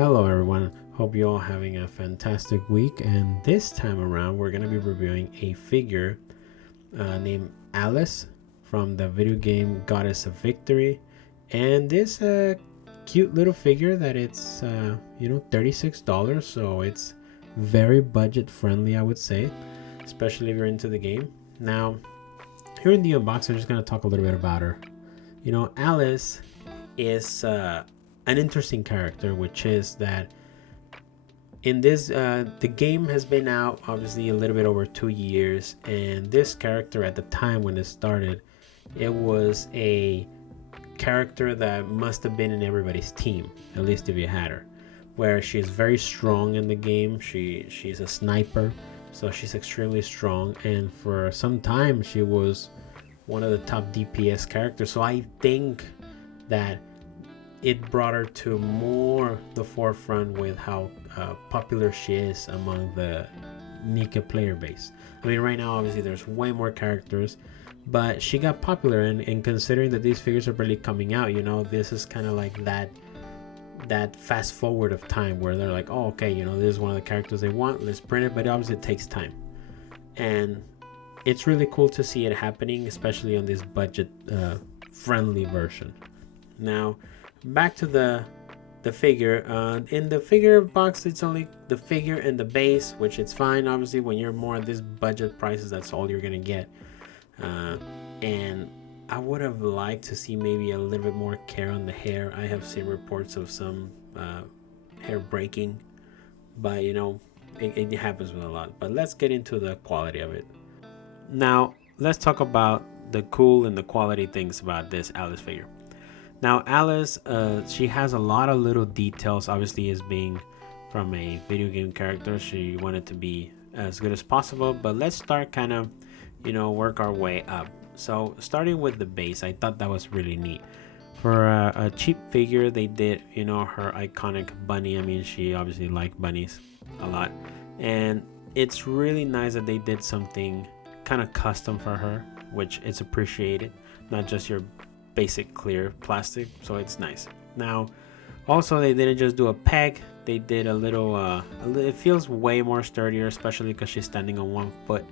Hello everyone, hope you all having a fantastic week, and this time around we're going to be reviewing a figure named Alice from the video game Goddess of Victory. And this cute little figure that it's $36, so it's very budget friendly, I would say, especially if you're into the game. Now here in the unboxing, I'm just going to talk a little bit about her. Alice is an interesting character, which is that in this the game has been out obviously a little bit over 2 years, and this character at the time when it started, it was a character that must have been in everybody's team, at least if you had her, where she's very strong in the game. She's a sniper, so she's extremely strong, and for some time she was one of the top DPS characters. So I think that it brought her to more the forefront with how popular she is among the Nikke player base. I mean, right now obviously there's way more characters, but she got popular, and considering that these figures are really coming out, this is kind of like that fast forward of time where they're like, oh, okay, this is one of the characters they want, let's print it. But obviously it takes time, and it's really cool to see it happening, especially on this budget friendly version. Now back to the figure. In the figure box, it's only the figure and the base, which it's fine. Obviously when you're more at this budget prices, that's all you're gonna get. And I would have liked to see maybe a little bit more care on the hair. I have seen reports of some hair breaking, but it happens with a lot. But let's get into the quality of it. Now let's talk about the cool and the quality things about this Alice figure. Now Alice, she has a lot of little details. Obviously, as being from a video game character, she wanted to be as good as possible. But let's start kind of, work our way up. So starting with the base, I thought that was really neat. For a cheap figure, they did, her iconic bunny. I mean, she obviously liked bunnies a lot. And it's really nice that they did something kind of custom for her, which is appreciated. Not just your basic clear plastic, so it's nice. Now also, they didn't just do a peg, they did a little it feels way more sturdier, especially because she's standing on one foot.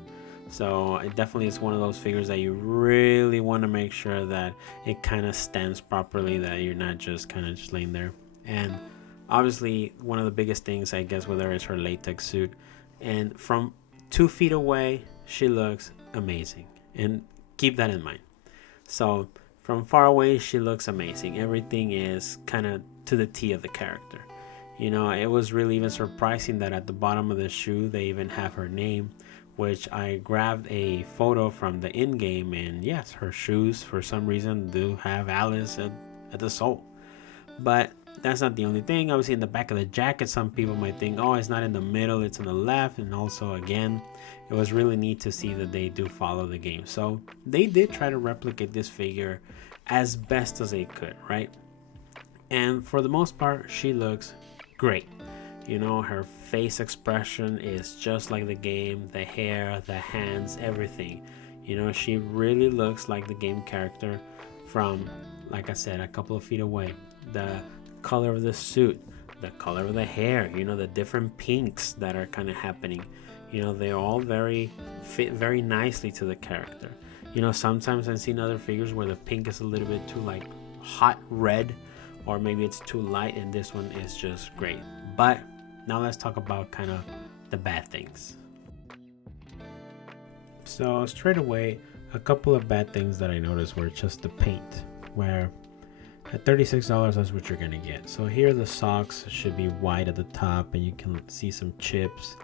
So it definitely is one of those figures that you really want to make sure that it kind of stands properly, that you're not just kind of just laying there. And obviously one of the biggest things, I guess, with her is her latex suit, and from 2 feet away she looks amazing, and keep that in mind. So from far away, she looks amazing. Everything is kind of to the T of the character. It was really even surprising that at the bottom of the shoe, they even have her name, which I grabbed a photo from the in-game, and yes, her shoes, for some reason, do have Alice at the sole. But that's not the only thing. Obviously, in the back of the jacket, some people might think, oh, it's not in the middle, it's on the left. And also, again, it was really neat to see that they do follow the game. So they did try to replicate this figure as best as they could, right? And for the most part, she looks great. Her face expression is just like the game, the hair, the hands, everything. She really looks like the game character from, like I said, a couple of feet away. The color of the suit, the color of the hair, the different pinks that are kind of happening, they all fit very nicely to the character. Sometimes I've seen other figures where the pink is a little bit too like hot red, or maybe it's too light, and this one is just great. But now let's talk about kind of the bad things. So straight away, a couple of bad things that I noticed were just the paint, where at $36, that's what you're gonna get. So here the socks should be white at the top, and you can see some chips.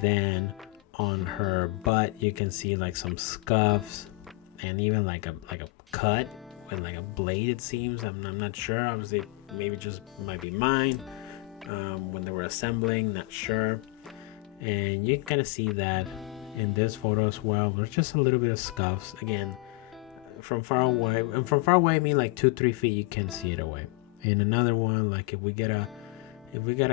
Then on her butt, you can see like some scuffs, and even like a cut with like a blade, it seems. I'm not sure. Obviously, maybe just might be mine when they were assembling, not sure. And you can kind of see that in this photo as well. There's just a little bit of scuffs. Again, from far away, and from far away I mean like 2-3 feet, you can see it away. And another one, like if we get a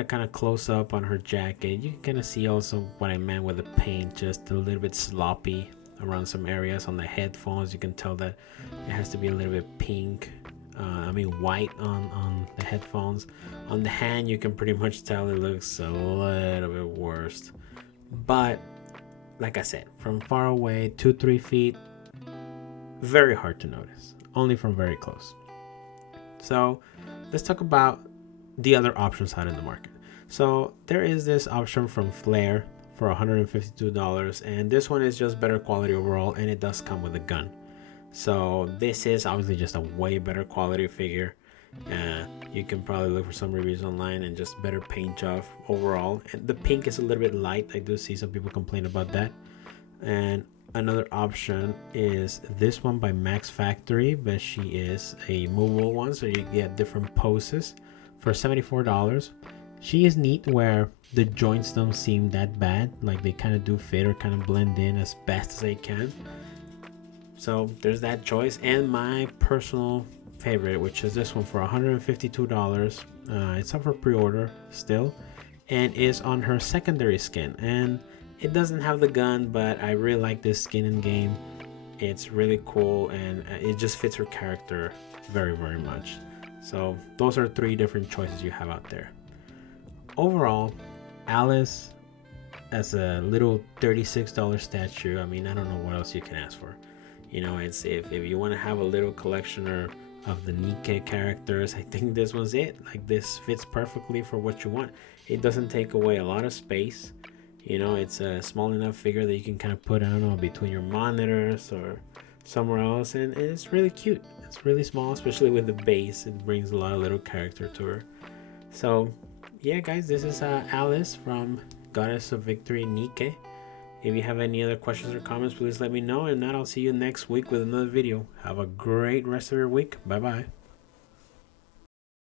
kind of close up on her jacket, you can kind of see also what I meant with the paint, just a little bit sloppy around some areas. On the headphones, you can tell that it has to be a little bit pink I mean white on the headphones. On the hand, you can pretty much tell it looks a little bit worse. But like I said, from far away, 2-3 feet, very hard to notice. Only from very close. So let's talk about the other options out in the market. So there is this option from Flare for $152, and this one is just better quality overall, and it does come with a gun. So this is obviously just a way better quality figure. You can probably look for some reviews online, and just better paint job overall. And the pink is a little bit light. I do see some people complain about that. And another option is this one by Max Factory, but she is a movable one, so you get different poses for $74. She is neat where the joints don't seem that bad, like they kind of do fit or kind of blend in as best as they can. So there's that choice, and my personal favorite, which is this one for $152. It's up for pre-order still, and is on her secondary skin, and it doesn't have the gun, but I really like this skin in game. It's really cool, and it just fits her character very, very much. So those are 3 different choices you have out there. Overall, Alice as a little $36 statue, I mean, I don't know what else you can ask for. You know, it's if you want to have a little collectioner of the Nikke characters, I think this one's it. Like, this fits perfectly for what you want. It doesn't take away a lot of space. You know, it's a small enough figure that you can kind of put, I don't know, between your monitors or somewhere else, and it's really cute. It's really small, especially with the base. It brings a lot of little character to her. So yeah, guys, this is Alice from Goddess of Victory Nikke. If you have any other questions or comments, please let me know. And not, I'll see you next week with another video. Have a great rest of your week. Bye bye.